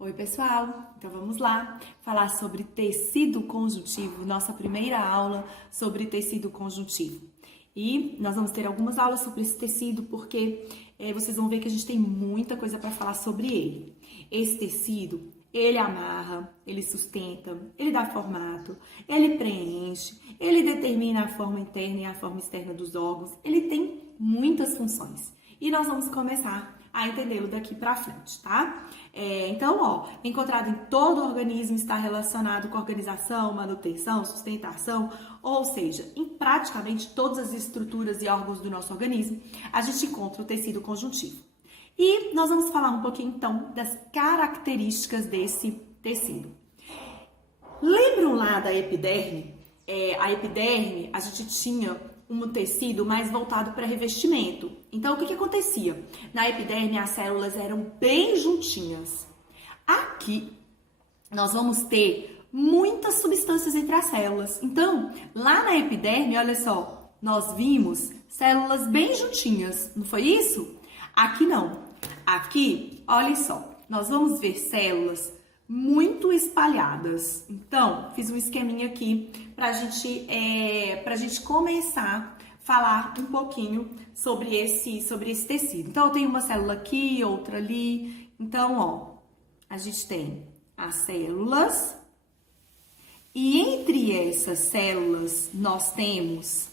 Oi, pessoal! Então vamos lá falar sobre tecido conjuntivo, nossa primeira aula sobre tecido conjuntivo. E nós vamos ter algumas aulas sobre esse tecido porque vocês vão ver que a gente tem muita coisa para falar sobre ele. Esse tecido, ele amarra, ele sustenta, ele dá formato, ele preenche, ele determina a forma interna e a forma externa dos órgãos, ele tem muitas funções. E nós vamos começar a entendê-lo daqui para frente, tá? Então, encontrado em todo organismo, está relacionado com organização, manutenção, sustentação, ou seja, em praticamente todas as estruturas e órgãos do nosso organismo, a gente encontra o tecido conjuntivo. E nós vamos falar um pouquinho, então, das características desse tecido. Lembram lá da epiderme? A epiderme, a gente tinha um tecido mais voltado para revestimento. Então, o que acontecia? Na epiderme, as células eram bem juntinhas. Aqui, nós vamos ter muitas substâncias entre as células. Então, lá na epiderme, olha só, nós vimos células bem juntinhas, não foi isso? Aqui não. Aqui, olha só, nós vamos ver células muito espalhadas. Então, fiz um esqueminha aqui pra gente começar a falar um pouquinho sobre esse tecido. Então, eu tenho uma célula aqui, outra ali. Então, a gente tem as células e entre essas células nós temos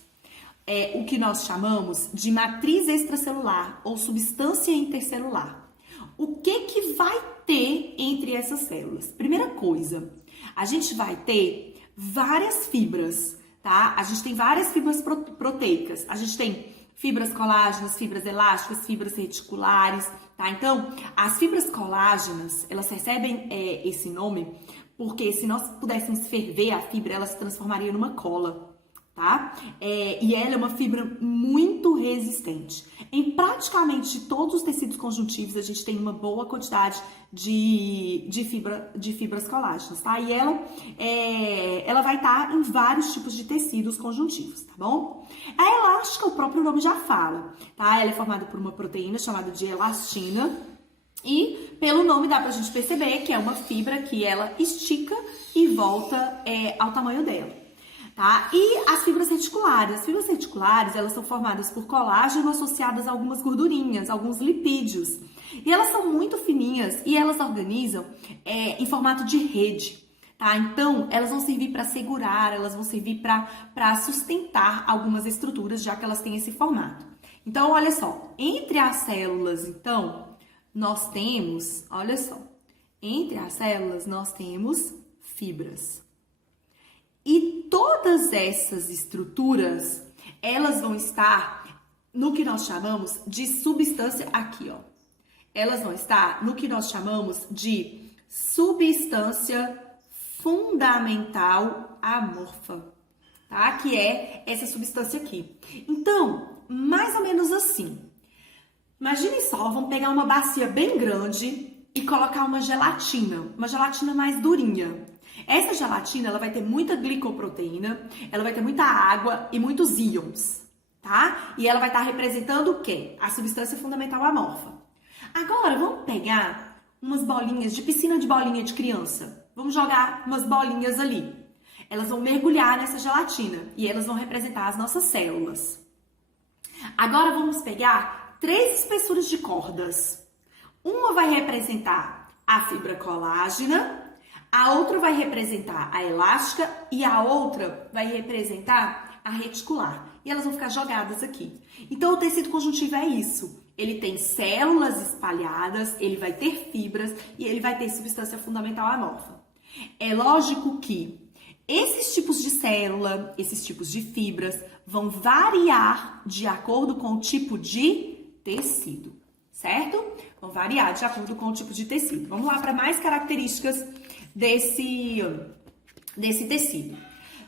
o que nós chamamos de matriz extracelular ou substância intercelular. O que vai ter entre essas células? Primeira coisa, a gente vai ter várias fibras, tá? A gente tem várias fibras proteicas. A gente tem fibras colágenas, fibras elásticas, fibras reticulares, tá? Então, as fibras colágenas, elas recebem esse nome porque se nós pudéssemos ferver a fibra, ela se transformaria numa cola. Tá? E ela é uma fibra muito resistente. Em praticamente todos os tecidos conjuntivos, a gente tem uma boa quantidade de fibras colágenas, tá? E ela vai estar em vários tipos de tecidos conjuntivos, tá bom? A elástica, o próprio nome já fala, tá? Ela é formada por uma proteína chamada de elastina. E pelo nome dá pra gente perceber que é uma fibra que ela estica e volta ao tamanho dela. Tá? E as fibras reticulares. As fibras reticulares, elas são formadas por colágeno associadas a algumas gordurinhas, alguns lipídios. E elas são muito fininhas e elas organizam em formato de rede. Tá? Então, elas vão servir para segurar, elas vão servir para sustentar algumas estruturas, já que elas têm esse formato. Então, olha só, entre as células, então, nós temos, olha só, entre as células nós temos fibras. E todas essas estruturas, elas vão estar no que nós chamamos de substância, aqui ó. Elas vão estar no que nós chamamos de substância fundamental amorfa, tá? Que é essa substância aqui. Então, mais ou menos assim. Imagine só, vamos pegar uma bacia bem grande e colocar uma gelatina mais durinha. Essa gelatina, ela vai ter muita glicoproteína, ela vai ter muita água e muitos íons, tá? E ela vai estar representando o quê? A substância fundamental amorfa. Agora, vamos pegar umas bolinhas de piscina de bolinha de criança. Vamos jogar umas bolinhas ali. Elas vão mergulhar nessa gelatina e elas vão representar as nossas células. Agora, vamos pegar 3 espessuras de cordas. Uma vai representar a fibra colágena, a outra vai representar a elástica e a outra vai representar a reticular. E elas vão ficar jogadas aqui. Então, o tecido conjuntivo é isso. Ele tem células espalhadas, ele vai ter fibras e ele vai ter substância fundamental amorfa. É lógico que esses tipos de célula, esses tipos de fibras vão variar de acordo com o tipo de tecido, certo? Vão variar de acordo com o tipo de tecido. Vamos lá para mais características desse tecido.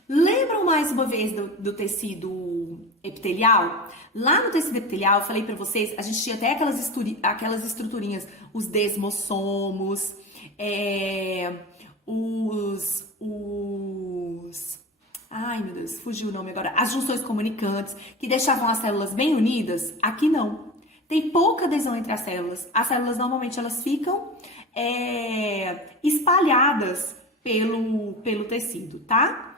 Lembram mais uma vez do tecido epitelial? Lá no tecido epitelial, eu falei pra vocês, a gente tinha até aquelas estruturinhas, os desmossomos, ai meu Deus, fugiu o nome agora, as junções comunicantes, que deixavam as células bem unidas. Aqui não. tem pouca adesão entre as células normalmente elas ficam espalhadas pelo tecido, tá?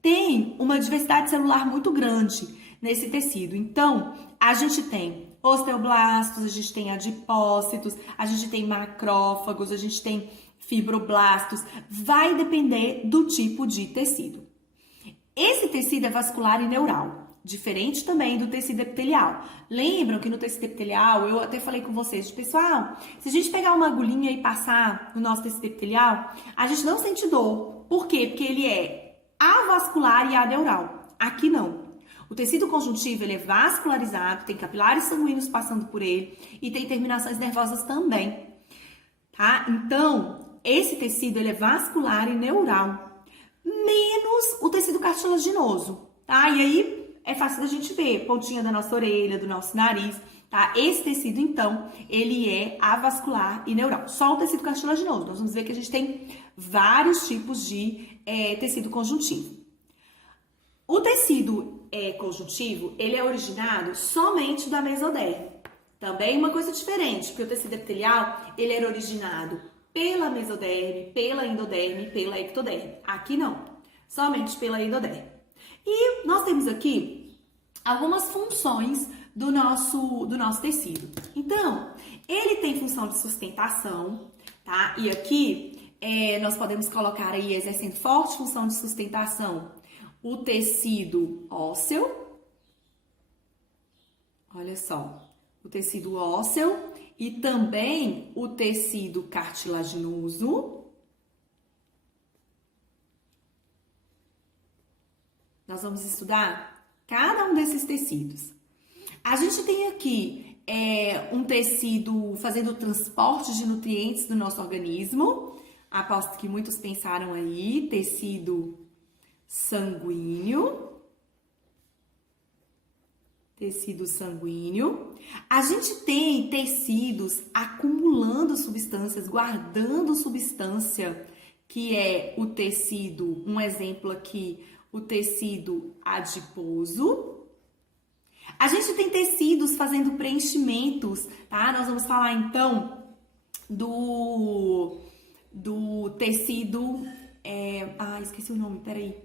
Tem uma diversidade celular muito grande nesse tecido. Então, a gente tem osteoblastos, a gente tem adipócitos, a gente tem macrófagos, a gente tem fibroblastos. Vai depender do tipo de tecido. Esse tecido é vascular e neural, diferente também do tecido epitelial. Lembram que no tecido epitelial, eu até falei com vocês, pessoal, se a gente pegar uma agulhinha e passar no nosso tecido epitelial, a gente não sente dor. Por quê? Porque ele é avascular e aneural. Aqui não. O tecido conjuntivo ele é vascularizado, tem capilares sanguíneos passando por ele e tem terminações nervosas também, tá? Então, esse tecido ele é vascular e neural, menos o tecido cartilaginoso, tá? E aí é fácil da gente ver, pontinha da nossa orelha, do nosso nariz, tá? Esse tecido, então, ele é avascular e neural. Só o tecido cartilaginoso. Nós vamos ver que a gente tem vários tipos de tecido conjuntivo. O tecido conjuntivo, ele é originado somente da mesoderme. Também uma coisa diferente, porque o tecido epitelial, ele era originado pela mesoderme, pela endoderme e pela ectoderme. Aqui não, somente pela endoderme. E nós temos aqui algumas funções do nosso tecido. Então, ele tem função de sustentação, tá? E aqui nós podemos colocar aí, exercendo forte função de sustentação, o tecido ósseo. Olha só, o tecido ósseo e também o tecido cartilaginoso. Nós vamos estudar cada um desses tecidos. A gente tem aqui um tecido fazendo o transporte de nutrientes do nosso organismo. Aposto que muitos pensaram aí, tecido sanguíneo. Tecido sanguíneo. A gente tem tecidos acumulando substâncias, guardando substância, que é o tecido, um exemplo aqui, o tecido adiposo. A gente tem tecidos fazendo preenchimentos, tá? Nós vamos falar então do tecido, esqueci o nome, peraí.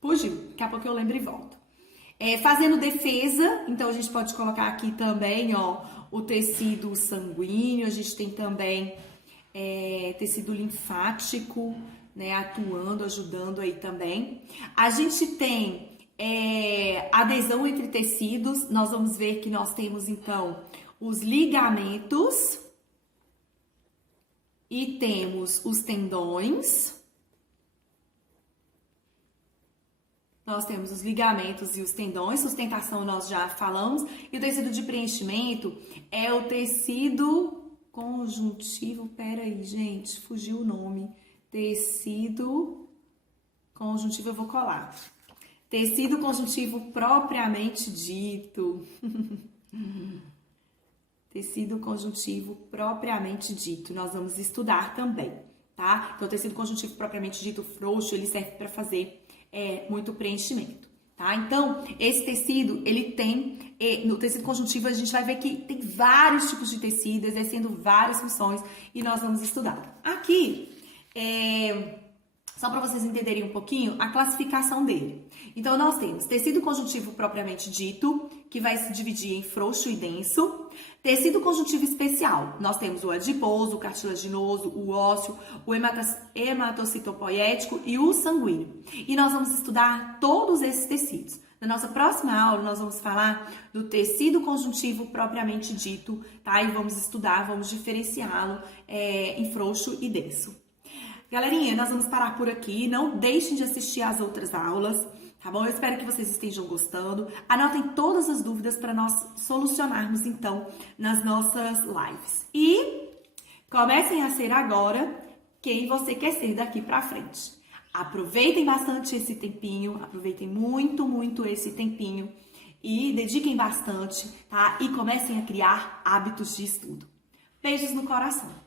Fugiu, daqui a pouco eu lembro e volto. Fazendo defesa, então a gente pode colocar aqui também, ó, o tecido sanguíneo, a gente tem também tecido linfático, né, atuando, ajudando aí também. A gente tem adesão entre tecidos, nós vamos ver que nós temos então os ligamentos e temos os tendões. Nós temos os ligamentos e os tendões, sustentação nós já falamos, e o tecido de preenchimento é o tecido conjuntivo, peraí, gente, fugiu o nome, tecido conjuntivo, eu vou colar. Tecido conjuntivo propriamente dito. Tecido conjuntivo propriamente dito, nós vamos estudar também, tá? Então, o tecido conjuntivo propriamente dito, frouxo, ele serve para fazer muito preenchimento, tá? Então, esse tecido, ele tem, no tecido conjuntivo, a gente vai ver que tem vários tipos de tecido, exercendo várias funções, e nós vamos estudar. Aqui, só para vocês entenderem um pouquinho, a classificação dele. Então, nós temos tecido conjuntivo propriamente dito, que vai se dividir em frouxo e denso. Tecido conjuntivo especial, nós temos o adiposo, o cartilaginoso, o ósseo, o hematocitopoético e o sanguíneo. E nós vamos estudar todos esses tecidos. Na nossa próxima aula, nós vamos falar do tecido conjuntivo propriamente dito, tá? E vamos estudar, vamos diferenciá-lo em frouxo e denso. Galerinha, nós vamos parar por aqui. Não deixem de assistir às outras aulas, tá bom? Eu espero que vocês estejam gostando. Anotem todas as dúvidas para nós solucionarmos, então, nas nossas lives. E comecem a ser agora quem você quer ser daqui para frente. Aproveitem bastante esse tempinho, aproveitem muito, muito esse tempinho e dediquem bastante, tá? E comecem a criar hábitos de estudo. Beijos no coração.